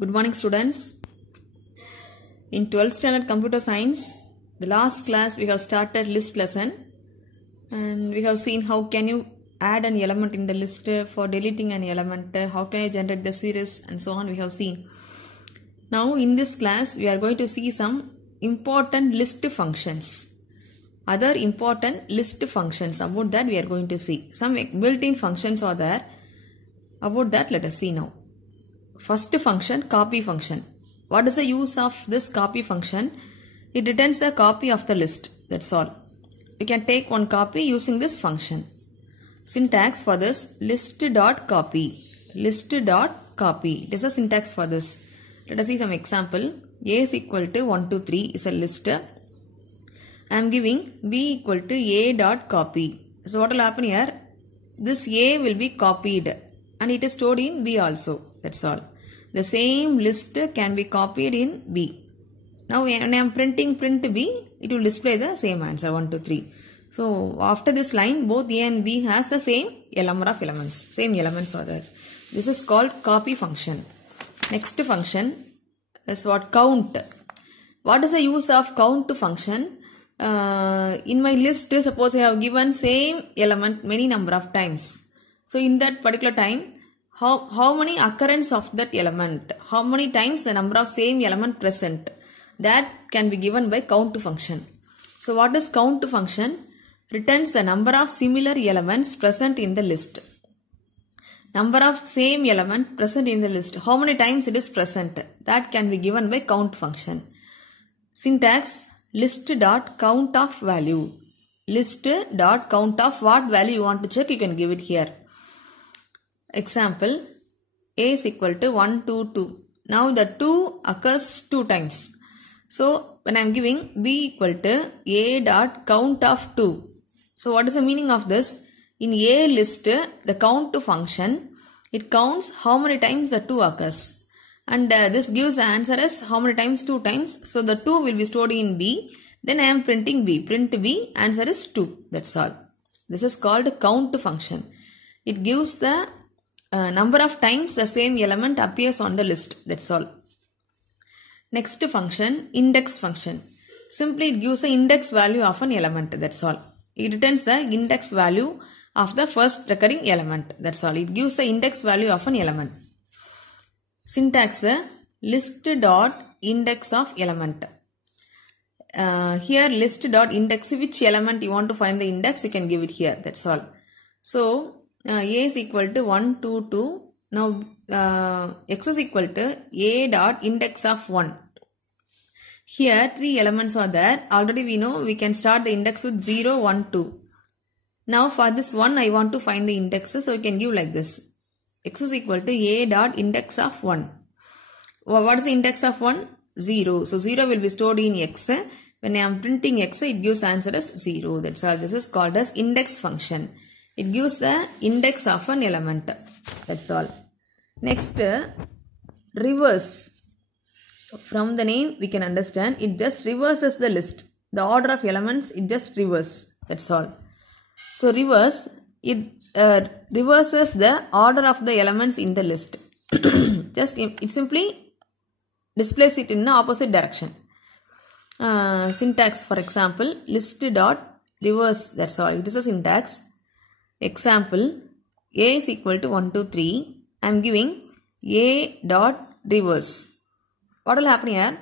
Good morning, students. In 12th standard computer science, the last class we have started list lesson and we have seen how can you add an element in the list, for deleting an element, how can you generate the series and so on we have seen. Now in this class we are going to see some important list functions. Other important list functions, about that we are going to see. Some built-in functions are there. About that let us see now. First function, copy function. What is the use of this copy function? It returns a copy of the list. That's all. You can take one copy using this function. Syntax for this, list.copy. List.copy. It is a syntax for this. Let us see some example. A is equal to 1, 2, 3 is a list. I am giving B equal to A.copy. So what will happen here? This A will be copied and it is stored in B also. That's all. The same list can be copied in B. Now when I am printing print B, it will display the same answer 1, 2, 3. So after this line, both A and B has the same number of elements. Same elements are there. This is called copy function. Next function is what? Count. What is the use of count function? In my list, suppose I have given same element many number of times. So in that particular time, how many occurrence of that element, how many times the number of same element present, that can be given by count function. So what is count function? Returns the number of similar elements present in the list. Number of same element present in the list, how many times it is present, that can be given by count function. Syntax, list.count of value. List.count of what value you want to check, you can give it here. Example, A is equal to 1, 2, 2. Now the 2 occurs 2 times. So when I am giving B equal to A.count of 2. So what is the meaning of this? In A list, the count function, it counts how many times the 2 occurs. And this gives the answer as how many times? 2 times. So the 2 will be stored in B. Then I am printing B. Print B, answer is 2. That's all. This is called count function. It gives the number of times the same element appears on the list. That's all. Next function, index function. Simply it gives the index value of an element. That's all. It returns the index value of the first recurring element. That's all. It gives the index value of an element. Syntax, list.index of element. Here list.index, which element you want to find the index, you can give it here. That's all. So A is equal to 1, 2, 2. Now X is equal to A.index of 1. Here 3 elements are there. Already we know we can start the index with 0, 1, 2. Now for this 1 I want to find the indexes, so you can give like this. X is equal to A.index of 1. What is the index of 1? 0. So 0 will be stored in X. When I am printing X, it gives answer as 0. That's all. This is called as index function. It gives the index of an element. That's all. Next, reverse. From the name we can understand, it just reverses the list. The order of elements, it just reverses. That's all. So reverse, it reverses the order of the elements in the list. It simply displays it in the opposite direction. Syntax, for example, list.reverse. That's all. It is a syntax. Example, A is equal to 1, 2, 3. I am giving A.reverse. What will happen here?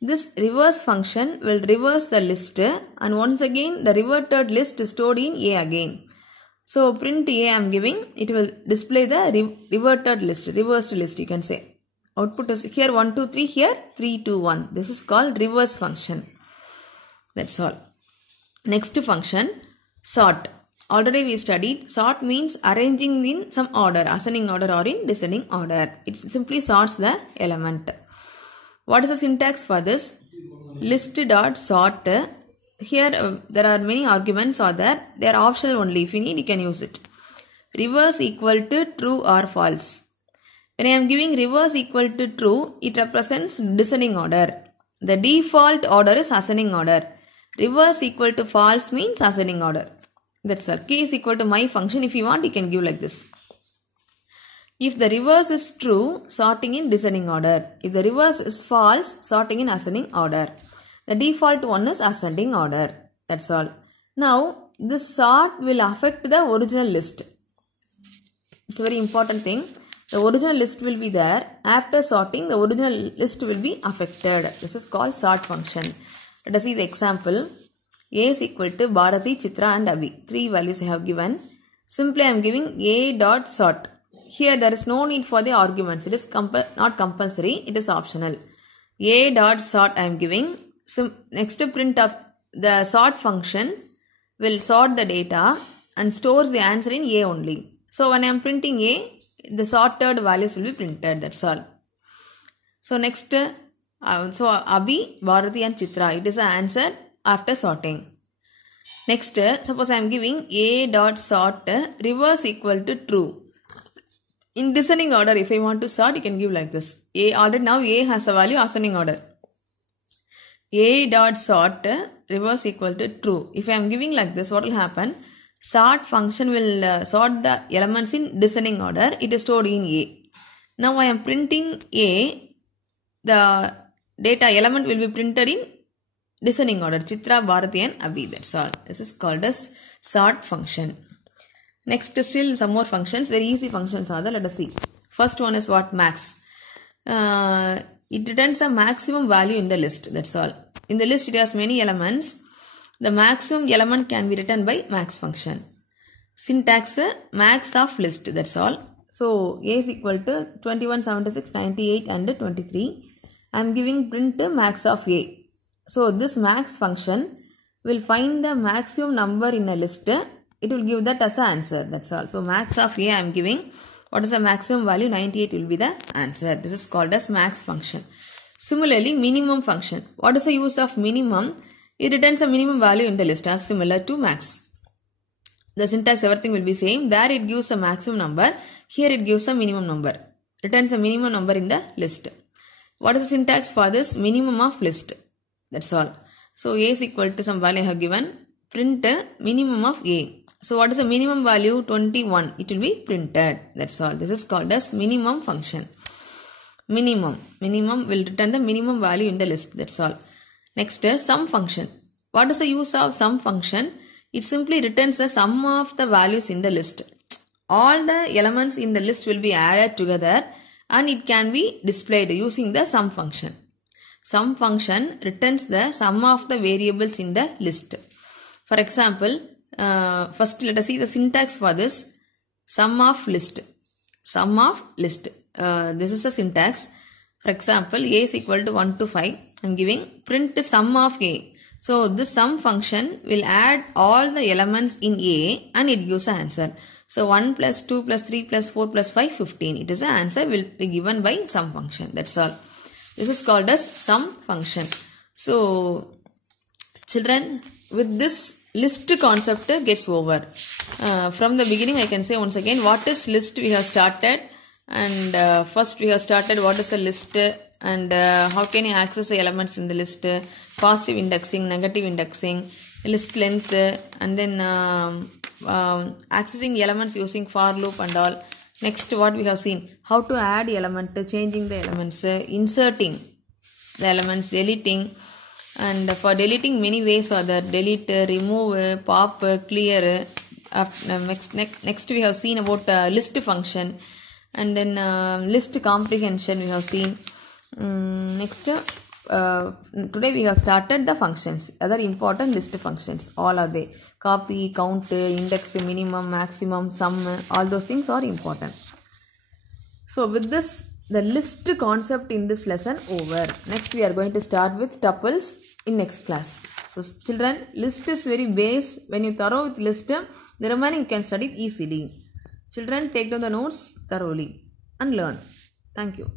This reverse function will reverse the list and once again the reverted list is stored in A again. So print A I am giving, it will display the reverted list, reversed list you can say. Output is here 1, 2, 3, here 3, 2, 1. This is called reverse function. That's all. Next function, sort. Already we studied, sort means arranging in some order, ascending order or in descending order. It simply sorts the element. What is the syntax for this? List.sort. Here there are many arguments are there. They are optional only. If you need, you can use it. Reverse equal to true or false. When I am giving reverse equal to true, it represents descending order. The default order is ascending order. Reverse equal to false means ascending order. That's all. K is equal to my function. If you want, you can give like this. If the reverse is true, sorting in descending order. If the reverse is false, sorting in ascending order. The default one is ascending order. That's all. Now, this sort will affect the original list. It's a very important thing. The original list will be there. After sorting, the original list will be affected. This is called sort function. Let us see the example. A is equal to Bharati, Chitra and Abhi. 3 values I have given. Simply I am giving A dot sort. Here there is no need for the arguments. It is not compulsory. It is optional. A dot sort I am giving. Next print of the sort function will sort the data and stores the answer in A only. So when I am printing A, the sorted values will be printed. That's all. So next, Abhi, Bharati and Chitra. It is the answer after sorting. Next, suppose I am giving A dot sort reverse equal to true. In descending order, if I want to sort, you can give like this. Now A has a value ascending order. A dot sort reverse equal to true. If I am giving like this, what will happen? Sort function will sort the elements in descending order. It is stored in A. Now I am printing A. The data element will be printed in descending order. Chitra, Bharati and Abhi. That's all. This is called as sort function. Next, still some more functions. Very easy functions are there. Let us see. First one is what? Max. It returns a maximum value in the list. That's all. In the list, it has many elements. The maximum element can be written by max function. Syntax, max of list. That's all. So, A is equal to 21, 76, 98 and 23. I am giving print max of A. So, this max function will find the maximum number in a list. It will give that as an answer. That's all. So, max of A I am giving. What is the maximum value? 98 will be the answer. This is called as max function. Similarly, minimum function. What is the use of minimum? It returns a minimum value in the list as similar to max. The syntax, everything will be same. There it gives a maximum number. Here it gives a minimum number. Returns a minimum number in the list. What is the syntax for this? Minimum of list. That's all. So, A is equal to some value I have given. Print minimum of A. So, what is the minimum value? 21. It will be printed. That's all. This is called as minimum function. Minimum will return the minimum value in the list. That's all. Next, sum function. What is the use of sum function? It simply returns the sum of the values in the list. All the elements in the list will be added together and it can be displayed using the sum function. Sum function returns the sum of the variables in the list. For example, first let us see the syntax for this. Sum of list. Sum of list. This is a syntax. For example, A is equal to 1 to 5. I am giving print sum of A. So, this sum function will add all the elements in A and it gives an answer. So, 1 plus 2 plus 3 plus 4 plus 5, 15. It is an answer will be given by sum function. That's all. This is called as sum function. So, children, with this list concept gets over. From the beginning, I can say once again, what is list we have started. And first we have started what is a list and how can you access the elements in the list, positive indexing, negative indexing, list length, and then accessing elements using for loop and all. Next, what we have seen, how to add element, changing the elements, inserting the elements, deleting, and for deleting many ways are there, delete, remove, pop, clear. Next we have seen about list function. And then list comprehension we have seen. Next, today we have started the functions, other important list functions. All are they. Copy, count, index, minimum, maximum, sum, all those things are important. So with this, the list concept in this lesson over. Next we are going to start with tuples in next class. So children, list is very base. When you thorough with list, the remaining you can study easily. Children, take down the notes thoroughly and learn. Thank you.